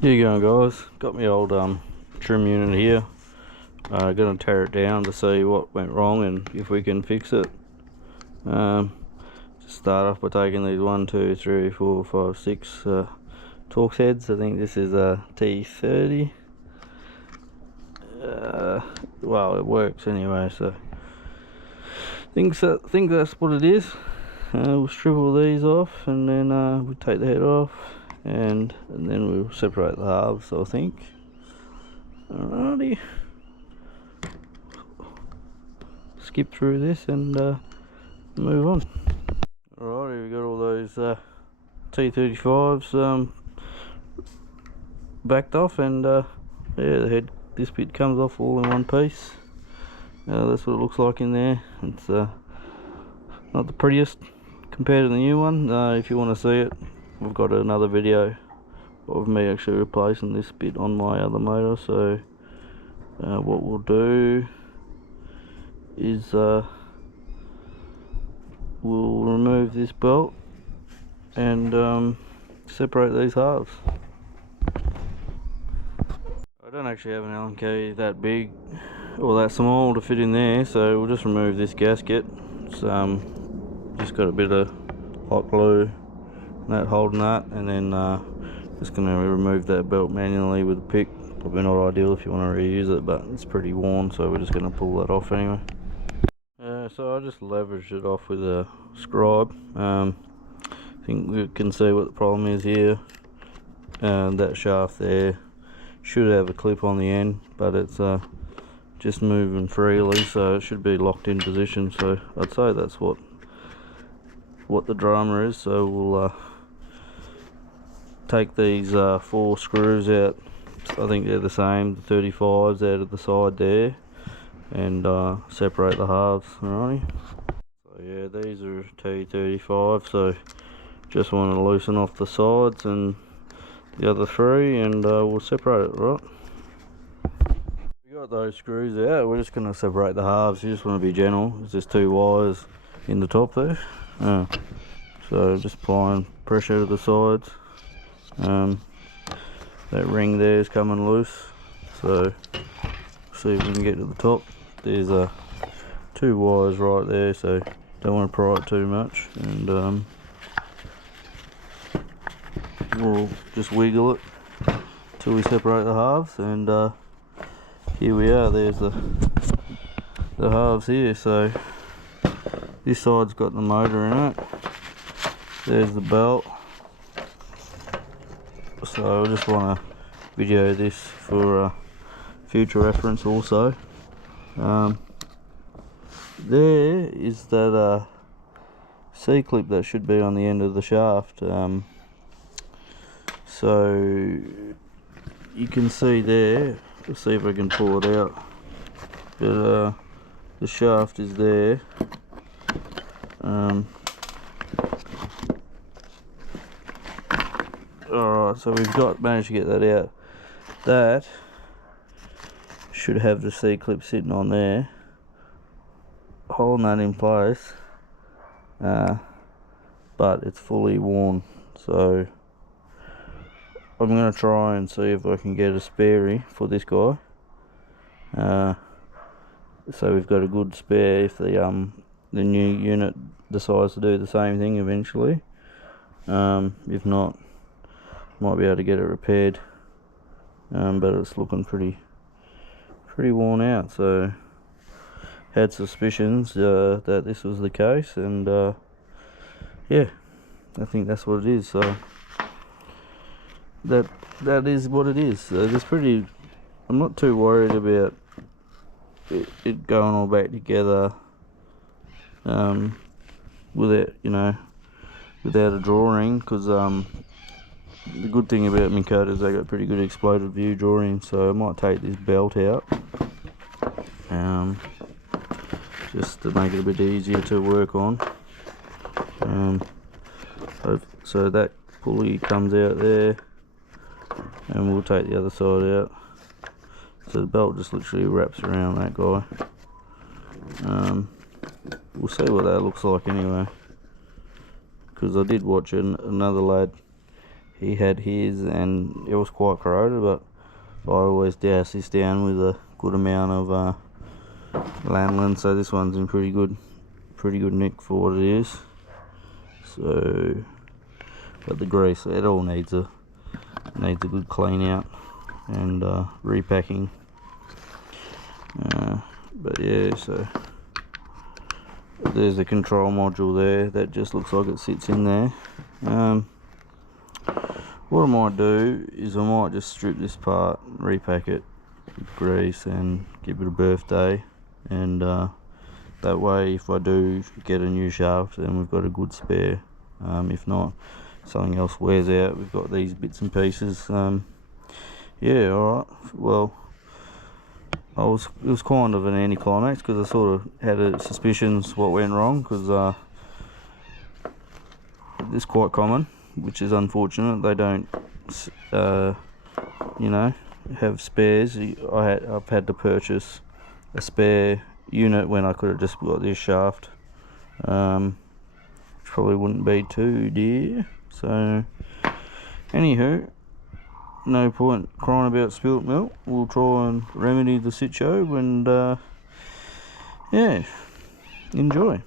Here you go, guys. Got my old trim unit here. Gonna tear it down to see what went wrong and if we can fix it. Just start off by taking these 1, 2, 3, 4, 5, 6 Torx heads. I think this is a T30. Well, it works anyway, so think that's what it is. We'll strip all these off, and then we'll take the head off, and then we'll separate the halves, I think. Alrighty, skip through this and move on. Alrighty, we got all those T35s backed off, and yeah, this bit comes off all in one piece. That's what it looks like in there. It's not the prettiest compared to the new one. If you want to see it, I've got another video of me actually replacing this bit on my other motor. So what we'll do is we'll remove this belt and separate these halves. I don't actually have an Allen key that big or that small to fit in there, so we'll just remove this gasket. It's just got a bit of hot glue that holding that, and then just going to remove that belt manually with a pick. Probably not ideal if you want to reuse it, but it's pretty worn, so we're just going to pull that off anyway. So I just leveraged it off with a scribe. I think we can see what the problem is here. That shaft there should have a clip on the end, but it's just moving freely, so it should be locked in position. So I'd say that's what the drama is. So we'll take these 4 screws out. I think they're the same, the 35s, out of the side there, and separate the halves. Alrighty. So yeah, these are T35, so just want to loosen off the sides and the other 3, and we'll separate it. Right, we got those screws out. We're just going to separate the halves. You just want to be gentle. There's just 2 wires in the top there, so just applying pressure to the sides. That ring there is coming loose, so see if we can get to the top. There's 2 wires right there, so don't want to pry it too much, and we'll just wiggle it till we separate the halves. And here we are. There's the halves here. So this side's got the motor in it. There's the belt. So I just want to video this for future reference also. There is that C-clip that should be on the end of the shaft. So you can see there, let's see if I can pull it out, but the shaft is there. Alright, so we've managed to get that out. That should have the C-clip sitting on there, holding that in place, but it's fully worn. So I'm going to try and see if I can get a spare for this guy. So we've got a good spare if the new unit decides to do the same thing eventually. If not, might be able to get it repaired. But it's looking pretty worn out. So had suspicions that this was the case, and yeah, I think that's what it is. So that is what it is. So I'm not too worried about it going all back together without a drawing, because the good thing about Minn Kota is they got pretty good exploded view drawing. So I might take this belt out just to make it a bit easier to work on. So that pulley comes out there, and we'll take the other side out. So the belt just literally wraps around that guy. We'll see what that looks like anyway, because I did watch another lad. he had his and it was quite corroded, but I always douse this down with a good amount of lanolin, so this one's in pretty good nick for what it is. So, but the grease, it all needs a good clean out and repacking. But yeah, so there's the control module there. That just looks like it sits in there. What I might do is I might just strip this part, repack it with grease and give it a birthday, and that way if I do get a new shaft then we've got a good spare. If not, something else wears out, we've got these bits and pieces. Yeah, alright, well, it was kind of an anticlimax because I sort of had suspicions what went wrong, because it's quite common, which is unfortunate. They don't you know, have spares. I've had to purchase a spare unit when I could have just got this shaft, which probably wouldn't be too dear. So anywho, no point crying about spilt milk. We'll try and remedy the sitcho, and yeah, enjoy.